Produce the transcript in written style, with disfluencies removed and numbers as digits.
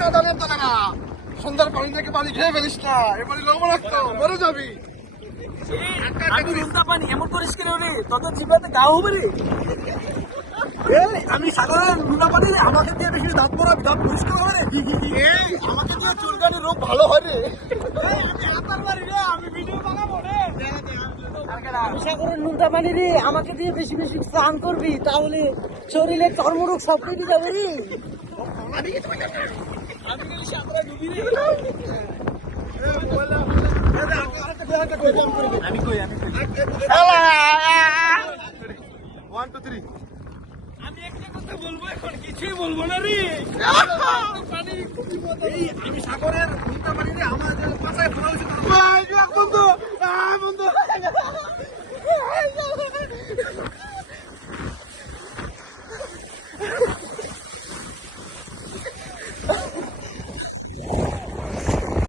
না জানেন তো না সন্ধ্যার পানি থেকে পানি খেয়ে ফেলিস না, এবারে লবণাক্ত মরে যাবি। আমি নুনটা পানি এমন করিস কেন রে? তোদের জিভাতে গা হবে রে। আমি সাধারণ নুনা পানি, আমাকে দিয়ে বেশি দাঁত পড়াবি, দাঁত পরিষ্কার হবে রে। আমাকে দিয়ে চুলকানি রোগ ভালো হয় রে। সাগরের নুনটা পানি রে, আমাকে দিয়ে বেশি বেশি স্নান করবি, তাহলে শরীরে চর্মরোগ সব কেটে যাবে রে। আমি একটা কথা বলবো, এখন কিছুই বলবো না রে। আমি সাগরের নুনা পানি রে, আমার পাশায় ফেলা হয়েছে।